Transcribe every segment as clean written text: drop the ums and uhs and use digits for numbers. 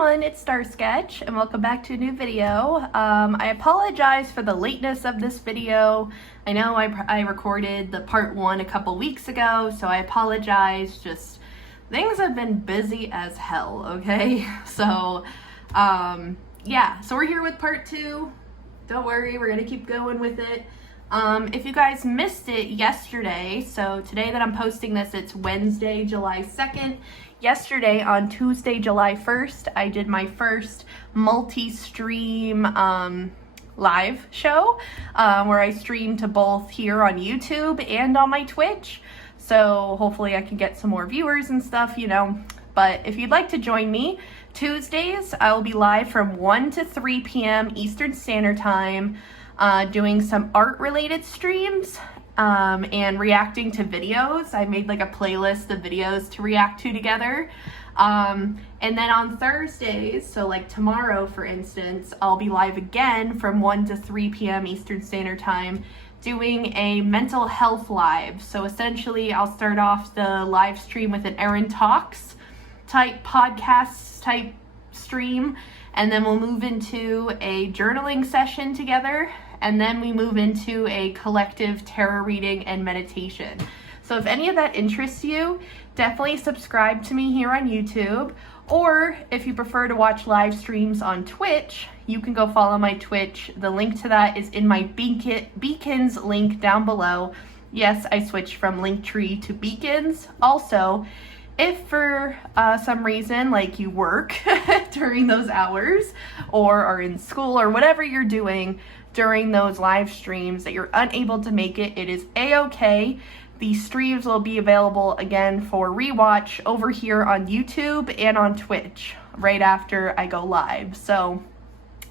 everyone, it's Star Sketch and welcome back to a new video. I apologize for the lateness of this video. I know I recorded the part 1 a couple weeks ago, so I apologize. Just things have been busy as hell, okay? So yeah, so we're here with part 2. Don't worry, we're gonna keep going with it. If you guys missed it yesterday, so today that I'm posting this, it's Wednesday, July 2nd. Yesterday, on Tuesday, July 1st, I did my first multi-stream live show where I stream to both here on YouTube and on my Twitch. So hopefully I can get some more viewers and stuff, you know. But if you'd like to join me, Tuesdays, I will be live from 1 to 3 p.m. Eastern Standard Time, doing some art-related streams and reacting to videos. I made like a playlist of videos to react to together. And then on Thursdays, so like tomorrow for instance, I'll be live again from 1 to 3 p.m. Eastern Standard Time doing a mental health live. So essentially I'll start off the live stream with an Erin Talks type podcast type stream, and then we'll move into a journaling session together, and then we move into a collective tarot reading and meditation. So if any of that interests you, definitely subscribe to me here on YouTube, or if you prefer to watch live streams on Twitch, you can go follow my Twitch. The link to that is in my Beacons link down below. Yes, I switched from Linktree to Beacons. Also, if for some reason, like you work during those hours or are in school or whatever you're doing during those live streams that you're unable to make it, it is a-okay. The streams will be available again for rewatch over here on YouTube and on Twitch right after I go live. So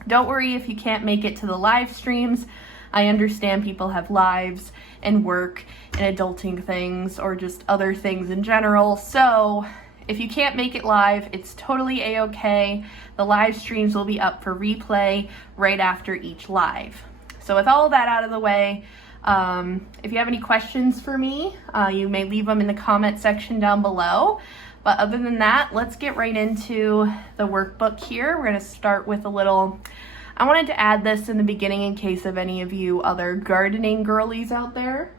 don't worry if you can't make it to the live streams. I understand people have lives and work and adulting things or just other things in general. So if you can't make it live, it's totally a-okay. The live streams will be up for replay right after each live. So with all of that out of the way, if you have any questions for me, you may leave them in the comment section down below. But other than that, let's get right into the workbook here. We're gonna start with a little, I wanted to add this in the beginning in case of any of you other gardening girlies out there.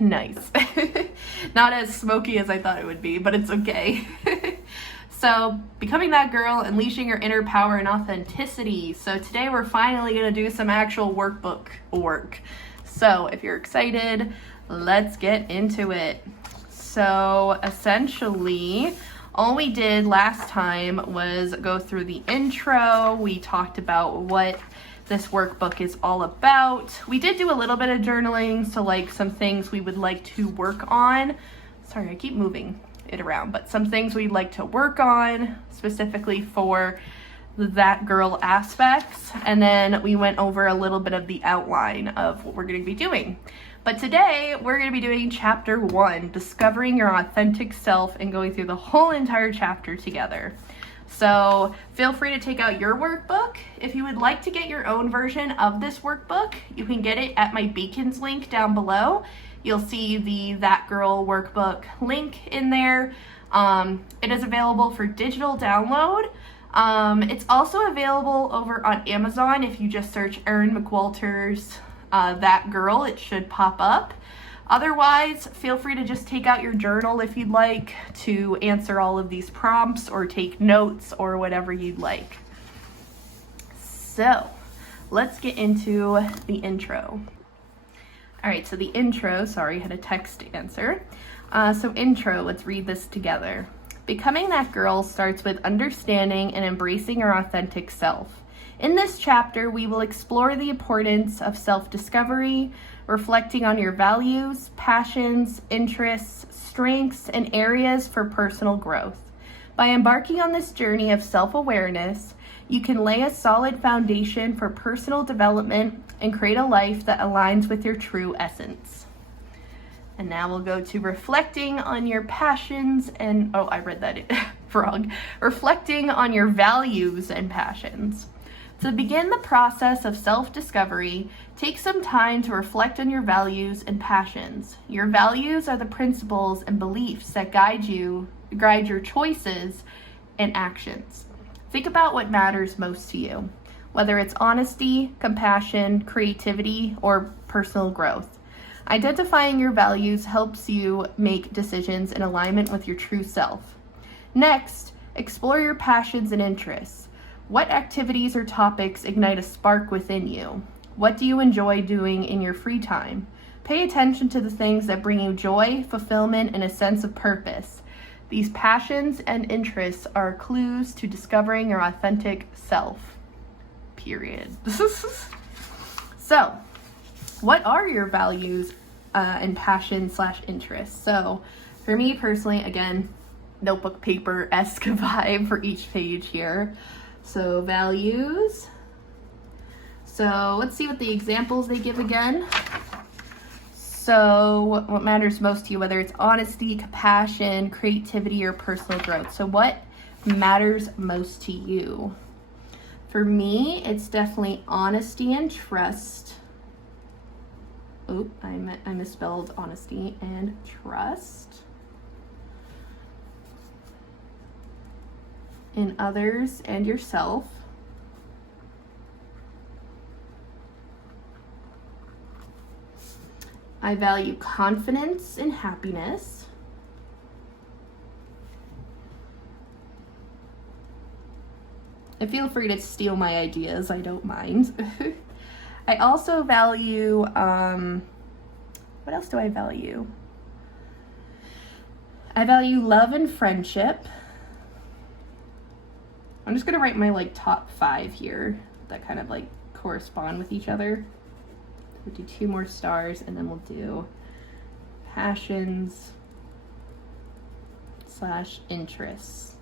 Nice. Not as smoky as I thought it would be, but it's okay. So, becoming that girl, unleashing your inner power and authenticity. So today we're finally gonna do some actual workbook work. So if you're excited, let's get into it. So essentially, all we did last time was go through the intro. We talked about what this workbook is all about. We did do a little bit of journaling, so like some things we would like to work on. Sorry, I keep moving it around, but some things we'd like to work on specifically for that girl aspects. And then we went over a little bit of the outline of what we're going to be doing. But today we're going to be doing chapter 1, discovering your authentic self, and going through the whole entire chapter together. So feel free to take out your workbook. If you would like to get your own version of this workbook, you can get it at my Beacons link down below. You'll see the That Girl workbook link in there. It is available for digital download. It's also available over on Amazon. If you just search Erin McWalter's That Girl, it should pop up. Otherwise, feel free to just take out your journal if you'd like to answer all of these prompts or take notes or whatever you'd like. So let's get into the intro. All right, so the intro, sorry, I had a text to answer. So intro, let's read this together. Becoming that girl starts with understanding and embracing your authentic self. In this chapter, we will explore the importance of self-discovery, reflecting on your values, passions, interests, strengths, and areas for personal growth. By embarking on this journey of self-awareness, you can lay a solid foundation for personal development and create a life that aligns with your true essence. And now we'll go to reflecting on your passions and, oh, I read that wrong. Reflecting on your values and passions. To begin the process of self-discovery, take some time to reflect on your values and passions. Your values are the principles and beliefs that guide your choices and actions. Think about what matters most to you, whether it's honesty, compassion, creativity, or personal growth. Identifying your values helps you make decisions in alignment with your true self. Next, explore your passions and interests. What activities or topics ignite a spark within you? What do you enjoy doing in your free time? Pay attention to the things that bring you joy, fulfillment, and a sense of purpose. These passions and interests are clues to discovering your authentic self. Period. So, what are your values and passion/interests? So, for me personally, again, notebook paper-esque vibe for each page here. So values. So let's see what the examples they give again. So what matters most to you, whether it's honesty, compassion, creativity, or personal growth. So what matters most to you? For me, it's definitely honesty and trust. Oh, I misspelled honesty and trust in others and yourself. I value confidence and happiness. And feel free to steal my ideas, I don't mind. I also value, what else do I value? I value love and friendship. I'm just gonna write my top 5 here that kind of correspond with each other. We'll do 2 more stars and then we'll do passions/interests.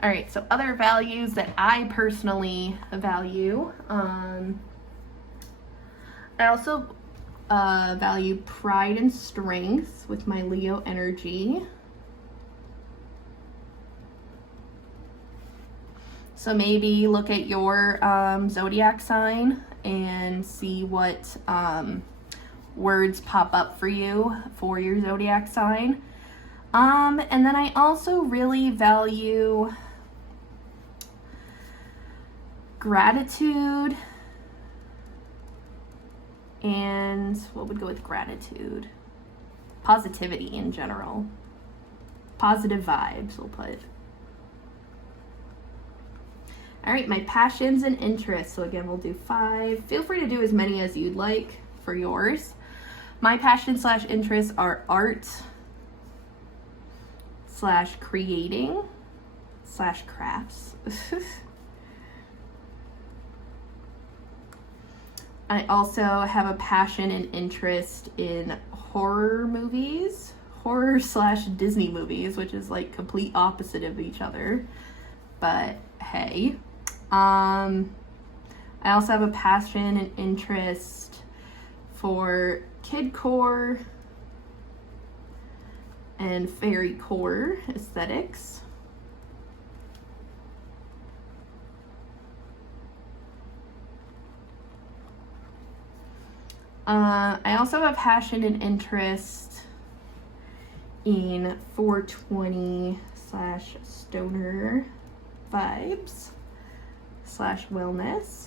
All right, so other values that I personally value. I also value pride and strength with my Leo energy. So maybe look at your zodiac sign and see what words pop up for you for your zodiac sign. And then I also really value gratitude. And what would go with gratitude? Positivity in general. Positive vibes, we'll put. All right, my passions and interests. So again, we'll do 5. Feel free to do as many as you'd like for yours. My passions/interests are art/creating/crafts. I also have a passion and interest in horror movies, horror/Disney movies, which is complete opposite of each other, but hey. I also have a passion and interest for kidcore and fairycore aesthetics. I also have a passion and interest in 420/stoner vibes/wellness.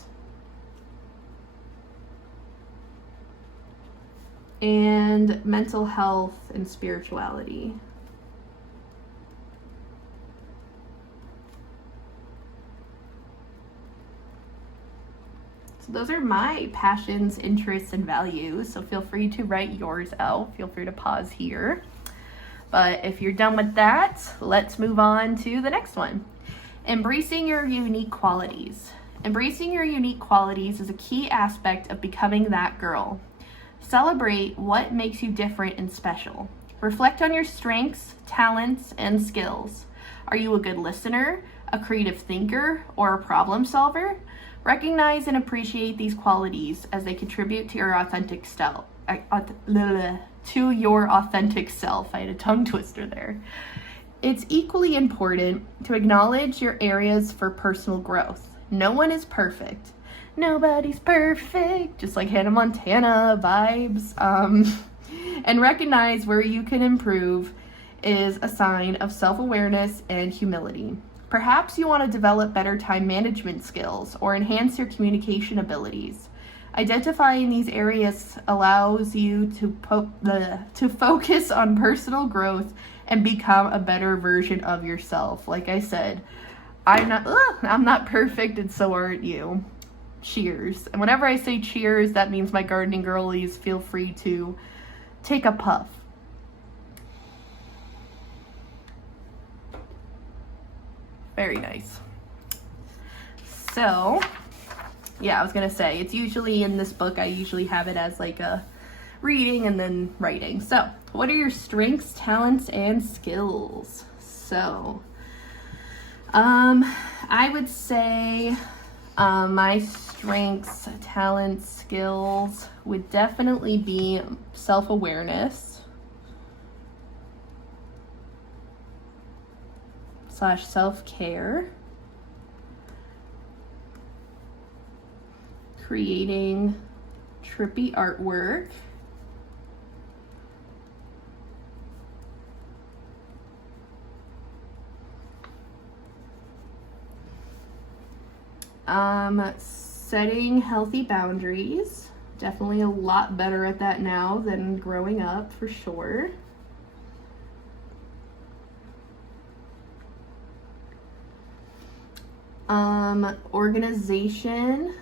And mental health and spirituality. So those are my passions, interests, and values. So feel free to write yours out. Feel free to pause here. But if you're done with that, let's move on to the next one. Embracing your unique qualities. Embracing your unique qualities is a key aspect of becoming that girl. Celebrate what makes you different and special. Reflect on your strengths, talents, and skills. Are you a good listener, a creative thinker, or a problem solver? Recognize and appreciate these qualities as they contribute to your authentic self. I had a tongue twister there. It's equally important to acknowledge your areas for personal growth. No one is perfect. Nobody's perfect, just like Hannah Montana vibes. And recognize where you can improve is a sign of self-awareness and humility. Perhaps you want to develop better time management skills or enhance your communication abilities. Identifying these areas allows you to focus on personal growth and become a better version of yourself. Like I said, I'm not perfect, and so aren't you. Cheers. And whenever I say cheers, that means my gardening girlies feel free to take a puff. Very nice. So, yeah, I was gonna say, it's usually in this book, I usually have it as like a reading and then writing. So, what are your strengths, talents, and skills? So, I would say my strengths, talents, skills would definitely be self-awareness / self-care, creating trippy artwork, setting healthy boundaries. Definitely a lot better at that now than growing up, for sure. Organization.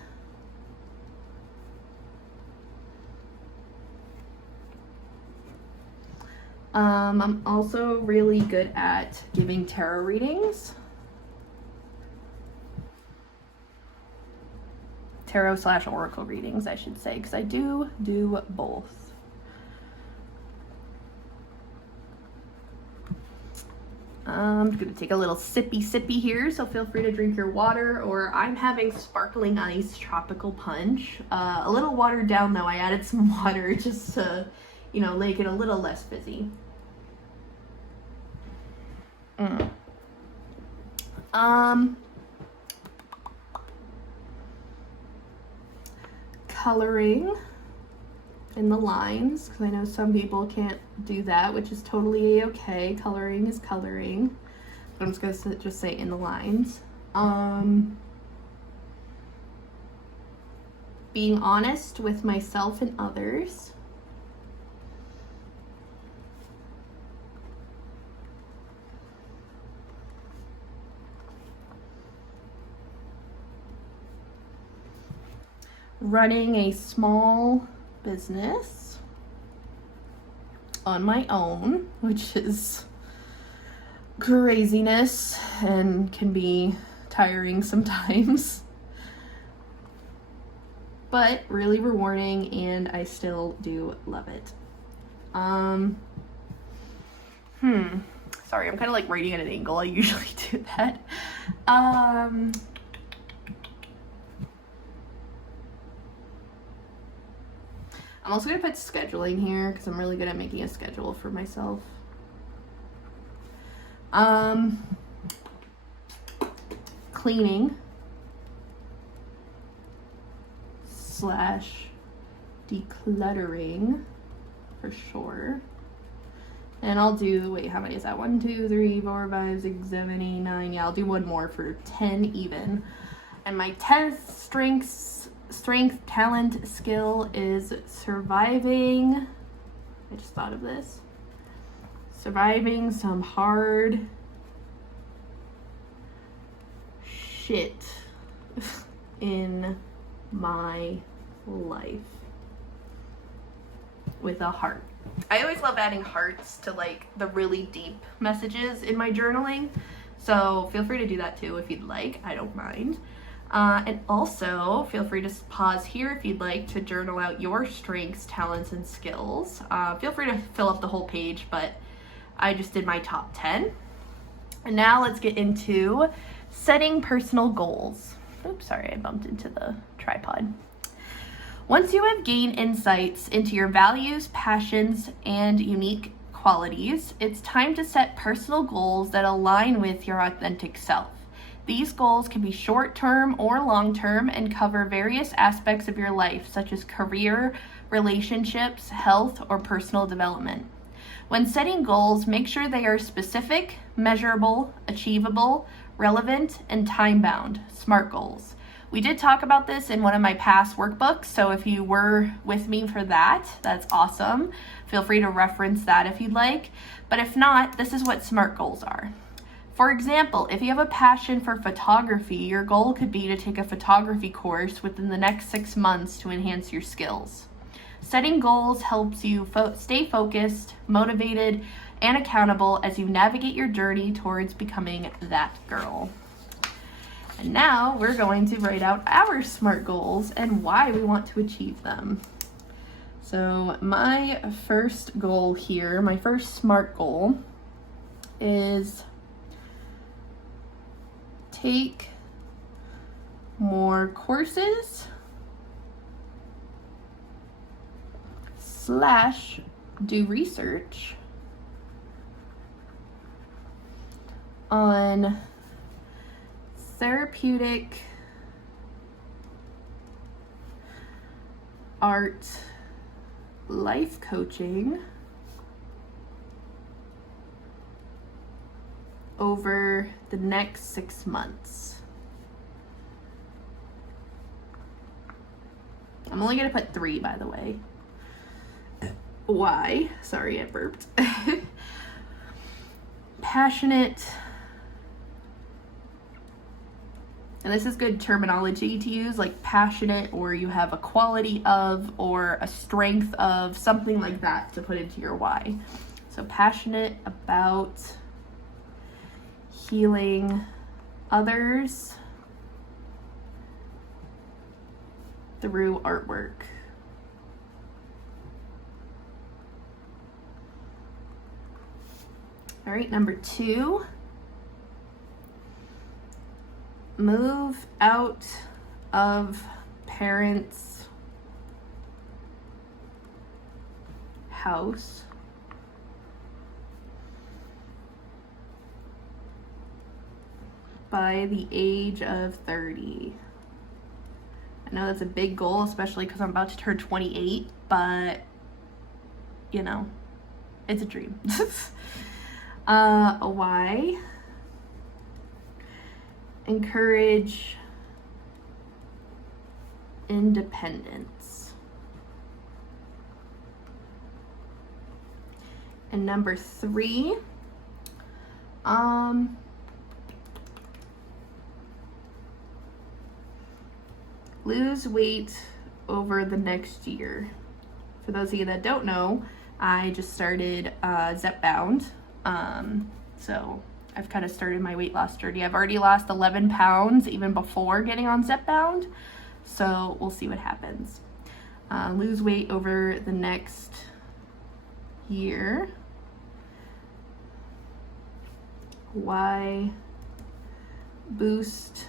I'm also really good at giving tarot readings. Tarot / oracle readings, I should say, because I do both. I'm gonna take a little sippy here, so feel free to drink your water, or I'm having sparkling ice tropical punch. A little watered down though, I added some water just to, make it a little less fizzy. Coloring in the lines, because I know some people can't do that, which is totally a-okay. Coloring is coloring. I'm just gonna just say in the lines. Being honest with myself and others. Running a small business on my own, which is craziness and can be tiring sometimes, but really rewarding, and I still do love it. Sorry, I'm kind of like writing at an angle. I usually do that. I'm also gonna put scheduling here because I'm really good at making a schedule for myself. Cleaning / decluttering for sure. And I'll do, wait, how many is that? 1, 2, 3, 4, 5, 6, 7, 8, 9. Yeah, I'll do one more for 10 even. And my 10th strength, talent, skill is surviving. I just thought of this. Surviving some hard shit in my life with a heart. I always love adding hearts to like the really deep messages in my journaling. So feel free to do that too if you'd like. I don't mind. And also, feel free to pause here if you'd like to journal out your strengths, talents, and skills. Feel free to fill up the whole page, but I just did my top 10. And now let's get into setting personal goals. Oops, sorry, I bumped into the tripod. Once you have gained insights into your values, passions, and unique qualities, it's time to set personal goals that align with your authentic self. These goals can be short-term or long-term and cover various aspects of your life, such as career, relationships, health, or personal development. When setting goals, make sure they are specific, measurable, achievable, relevant, and time-bound. SMART goals. We did talk about this in one of my past workbooks, so if you were with me for that, that's awesome. Feel free to reference that if you'd like. But if not, this is what SMART goals are. For example, if you have a passion for photography, your goal could be to take a photography course within the next 6 months to enhance your skills. Setting goals helps you stay focused, motivated, and accountable as you navigate your journey towards becoming that girl. And now we're going to write out our SMART goals and why we want to achieve them. So my first goal here, my first SMART goal is take more courses / do research on therapeutic art life coaching over the next 6 months. I'm only gonna put 3, by the way. Why? Sorry, I burped. Passionate, and this is good terminology to use, like passionate, or you have a quality of, or a strength of, something like that to put into your why. So passionate about healing others through artwork. All right, number 2. Move out of parents' house by the age of 30. I know that's a big goal, especially because I'm about to turn 28, but you know, it's a dream. Why? Encourage independence. And number 3, lose weight over the next year. For those of you that don't know, I just started Zepbound. So I've kind of started my weight loss journey. I've already lost 11 pounds even before getting on Zepbound. So we'll see what happens. Lose weight over the next year. Why? Boost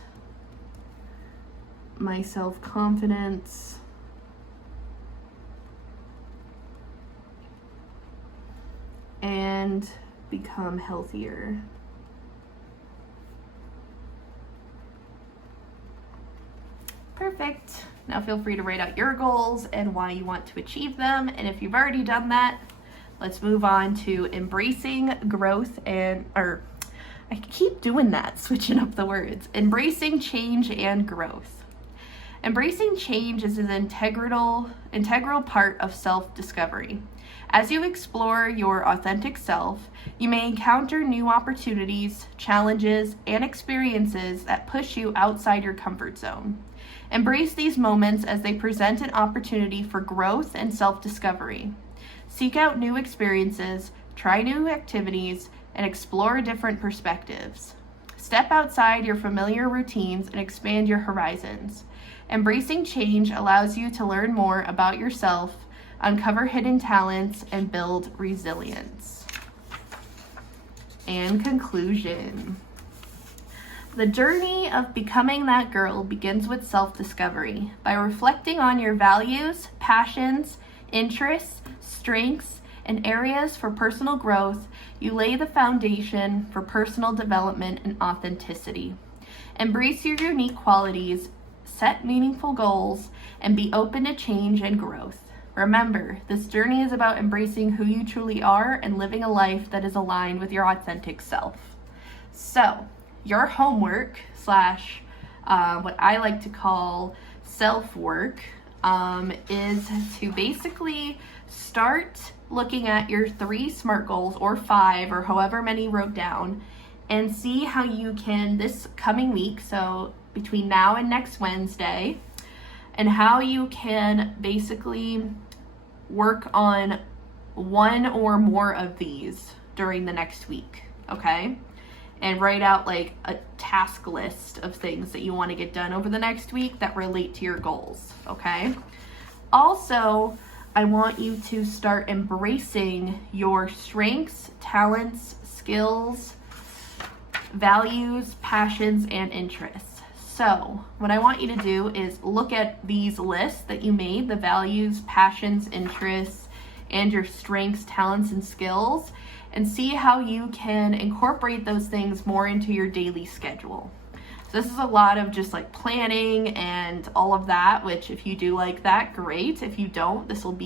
my self-confidence. And become healthier. Perfect. Now feel free to write out your goals and why you want to achieve them. And if you've already done that, let's move on to embracing growth I keep doing that, switching up the words. Embracing change and growth. Embracing change is an integral part of self-discovery. As you explore your authentic self, you may encounter new opportunities, challenges, and experiences that push you outside your comfort zone. Embrace these moments as they present an opportunity for growth and self-discovery. Seek out new experiences, try new activities, and explore different perspectives. Step outside your familiar routines and expand your horizons. Embracing change allows you to learn more about yourself, uncover hidden talents, and build resilience. And conclusion. The journey of becoming that girl begins with self-discovery. By reflecting on your values, passions, interests, strengths, and areas for personal growth, you lay the foundation for personal development and authenticity. Embrace your unique qualities, set meaningful goals, and be open to change and growth. Remember, this journey is about embracing who you truly are and living a life that is aligned with your authentic self. So, your homework slash what I like to call self-work is to basically start looking at your 3 SMART goals, or 5, or however many you wrote down, and see how you can, this coming week, so between now and next Wednesday, and how you can basically work on 1 or more of these during the next week, okay? And write out like a task list of things that you want to get done over the next week that relate to your goals, okay? Also, I want you to start embracing your strengths, talents, skills, values, passions, and interests. So what I want you to do is look at these lists that you made, the values, passions, interests, and your strengths, talents, and skills, and see how you can incorporate those things more into your daily schedule. So this is a lot of just like planning and all of that, which if you do like that, great. If you don't, this will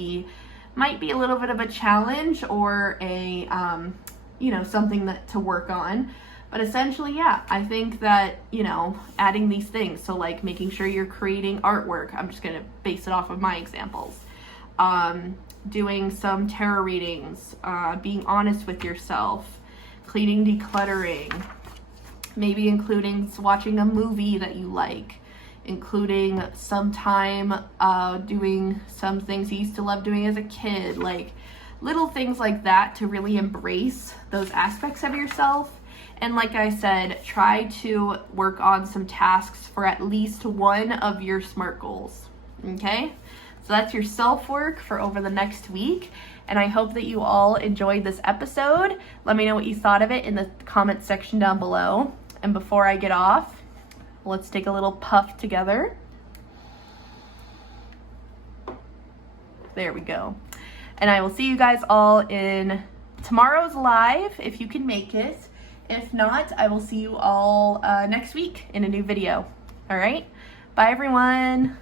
might be a little bit of a challenge or a, something that to work on. But essentially, yeah, I think that, adding these things, so like making sure you're creating artwork, I'm just going to base it off of my examples, doing some tarot readings, being honest with yourself, cleaning, decluttering, maybe including watching a movie that you like, including some time doing some things you used to love doing as a kid, like little things like that to really embrace those aspects of yourself. And like I said, try to work on some tasks for at least 1 of your SMART goals, okay? So that's your self-work for over the next week. And I hope that you all enjoyed this episode. Let me know what you thought of it in the comment section down below. And before I get off, let's take a little puff together. There we go. And I will see you guys all in tomorrow's live, if you can make it. If not, I will see you all next week in a new video. All right? Bye, everyone.